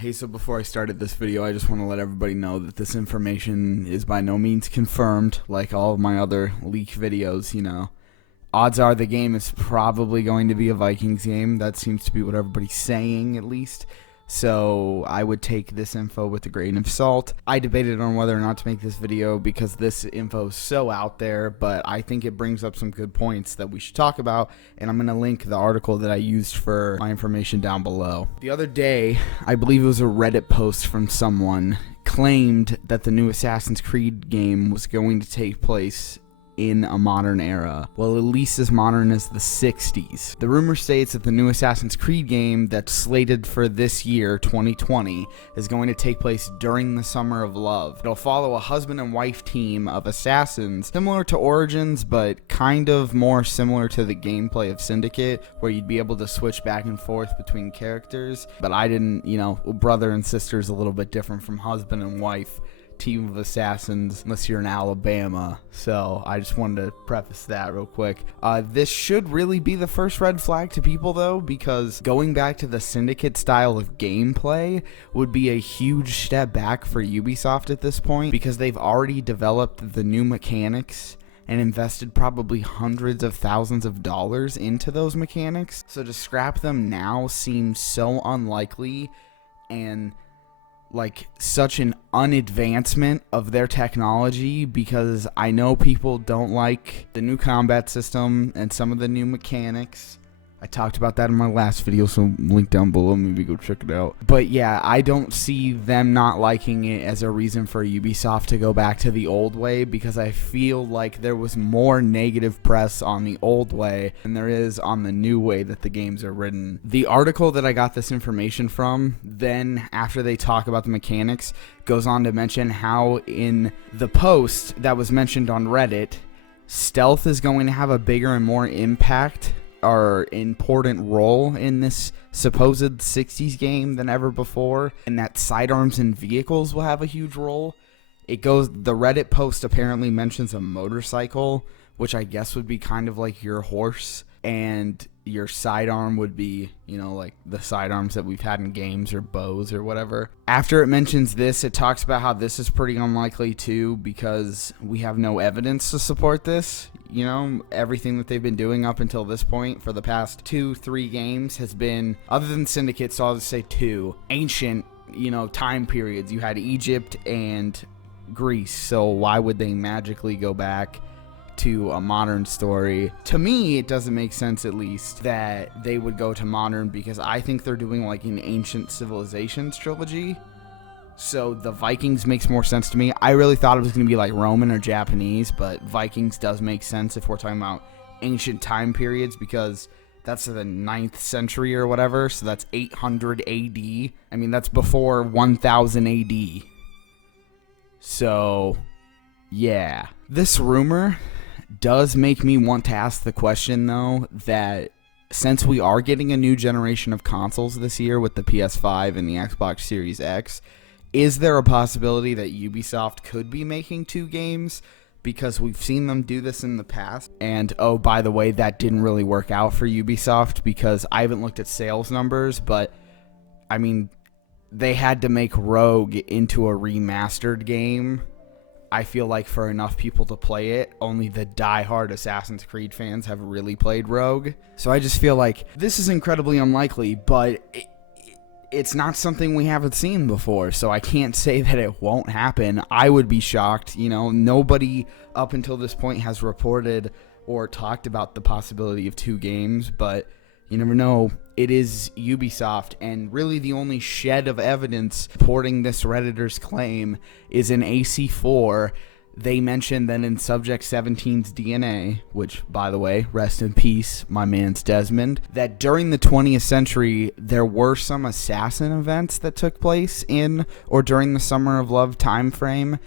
Hey, so before I started this video, I just want to let everybody know that this information is by no means confirmed, like all of my other leak videos, Odds are the game is probably going to be a Vikings game. That seems to be what everybody's saying, at least. So I would take this info with a grain of salt. I debated on whether or not to make this video because this info is so out there, but I think it brings up some good points that we should talk about, and I'm going to link the article that I used for my information down below. The other day, I believe it was a Reddit post from someone, claimed that the new Assassin's Creed game was going to take place in a modern era. Well, at least as modern as the 60s. The rumor states that the new Assassin's Creed game that's slated for this year, 2020, is going to take place during the Summer of Love. It'll follow a husband and wife team of assassins, similar to Origins, but kind of more similar to the gameplay of Syndicate, where you'd be able to switch back and forth between characters. But I didn't, brother and sister is a little bit different from husband and wife team of assassins unless you're in Alabama. So I just wanted to preface that real quick. This should really be the first red flag to people, though, because going back to the Syndicate style of gameplay would be a huge step back for Ubisoft at this point, because they've already developed the new mechanics and invested probably hundreds of thousands of dollars into those mechanics. So to scrap them now seems so unlikely and like such an unadvancement of their technology, because I know people don't like the new combat system and some of the new mechanics. I talked about that in my last video, so link down below, maybe go check it out. But yeah, I don't see them not liking it as a reason for Ubisoft to go back to the old way, because I feel like there was more negative press on the old way than there is on the new way that the games are written. The article that I got this information from, then after they talk about the mechanics, goes on to mention how in the post that was mentioned on Reddit, stealth is going to have a bigger and more impact or important role in this supposed 60s game than ever before, and that sidearms and vehicles will have a huge role. The Reddit post apparently mentions a motorcycle, which I guess would be kind of like your horse, and your sidearm would be, like the sidearms that we've had in games or bows or whatever. After it mentions this, it talks about how this is pretty unlikely too, because we have no evidence to support this. Everything that they've been doing up until this point for the past 2-3 games has been, other than Syndicate, so I'll just say 2, ancient, time periods. You had Egypt and Greece, so why would they magically go back to a modern story? To me, it doesn't make sense, at least, that they would go to modern, because I think they're doing like an ancient civilizations trilogy. So the Vikings makes more sense to me. I really thought it was going to be like Roman or Japanese, but Vikings does make sense if we're talking about ancient time periods, because that's the 9th century or whatever, so that's 800 AD. I mean, that's before 1000 AD. So, yeah. This rumor does make me want to ask the question, though, that since we are getting a new generation of consoles this year with the PS5 and the Xbox Series X, is there a possibility that Ubisoft could be making 2 games? Because we've seen them do this in the past. And, oh, by the way, that didn't really work out for Ubisoft, because I haven't looked at sales numbers, but, I mean, they had to make Rogue into a remastered game, I feel like, for enough people to play it. Only the diehard Assassin's Creed fans have really played Rogue. So I just feel like this is incredibly unlikely, but it's not something we haven't seen before, so I can't say that it won't happen. I would be shocked. Nobody up until this point has reported or talked about the possibility of 2 games, but you never know. It is Ubisoft, and really the only shed of evidence supporting this Redditor's claim is in AC4. They mentioned that in Subject 17's DNA, which, by the way, rest in peace, my man's Desmond, that during the 20th century, there were some assassin events that took place in or during the Summer of Love time frame.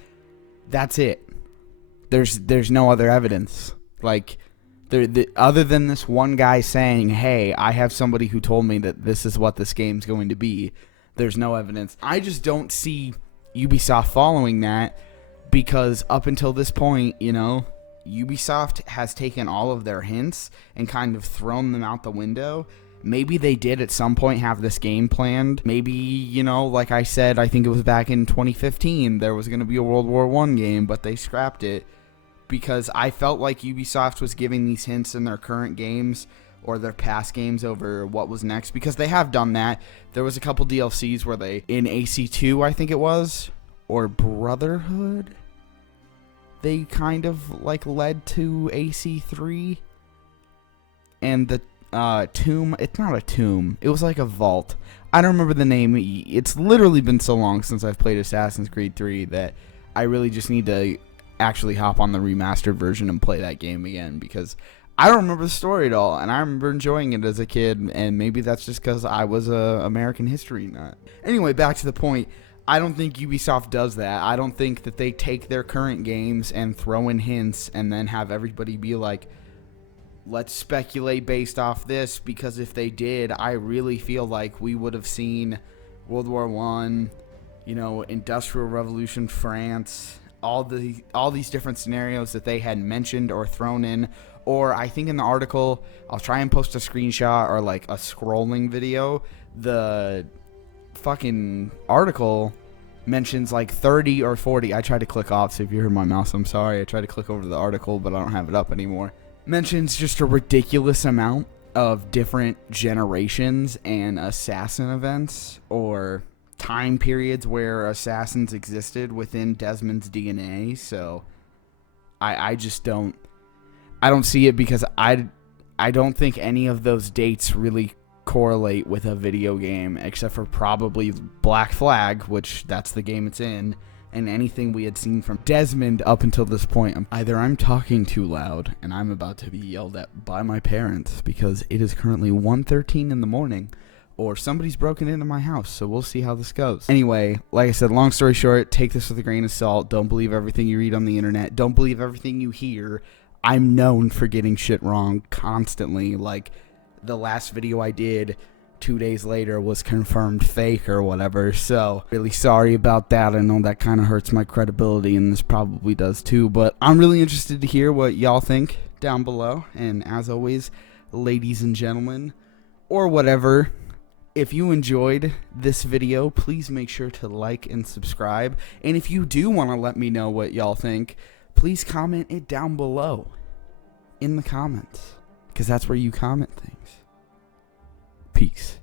That's it. There's no other evidence. Like, other than this one guy saying, hey, I have somebody who told me that this is what this game's going to be, there's no evidence. I just don't see Ubisoft following that, because up until this point, Ubisoft has taken all of their hints and kind of thrown them out the window maybe they did at some point have this game planned. Maybe, you know, like I said, I think it was back in 2015, there was going to be a World War I game, but they scrapped it because I felt like Ubisoft was giving these hints in their current games or their past games over what was next, because they have done that. There was a couple DLCs where they, in AC2, I think it was, or Brotherhood, they kind of like led to AC3. And the tomb, it's not a tomb, it was like a vault. I don't remember the name. It's literally been so long since I've played Assassin's Creed 3 that I really just need to actually hop on the remastered version and play that game again, because I don't remember the story at all, and I remember enjoying it as a kid, and maybe that's just because I was a American history nut. Anyway, back to the point. I don't think Ubisoft does that. I don't think that they take their current games and throw in hints and then have everybody be like, let's speculate based off this, because if they did, I really feel like we would have seen World War I, you know, Industrial Revolution, France, all these different scenarios that they had mentioned or thrown in. Or I think in the article, I'll try and post a screenshot or like a scrolling video. The fucking article mentions like 30 or 40. I tried to click off, so if you heard my mouse, I'm sorry. I tried to click over to the article, but I don't have it up anymore. Mentions just a ridiculous amount of different generations and assassin events or time periods where assassins existed within Desmond's DNA. So I just don't see it, because I don't think any of those dates really correlate with a video game, except for probably Black Flag, which that's the game it's in, and anything we had seen from Desmond up until this point. Either I'm talking too loud and I'm about to be yelled at by my parents because it is currently 1:13 in the morning, or somebody's broken into my house, so we'll see how this goes. Anyway, like I said, long story short, take this with a grain of salt. Don't believe everything you read on the internet. Don't believe everything you hear. I'm known for getting shit wrong constantly. Like, the last video I did 2 days later was confirmed fake or whatever, so really sorry about that. I know that kind of hurts my credibility, and this probably does too, but I'm really interested to hear what y'all think down below. And as always, ladies and gentlemen, or whatever, if you enjoyed this video, please make sure to like and subscribe. And if you do want to let me know what y'all think, please comment it down below in the comments, because that's where you comment things. Peace.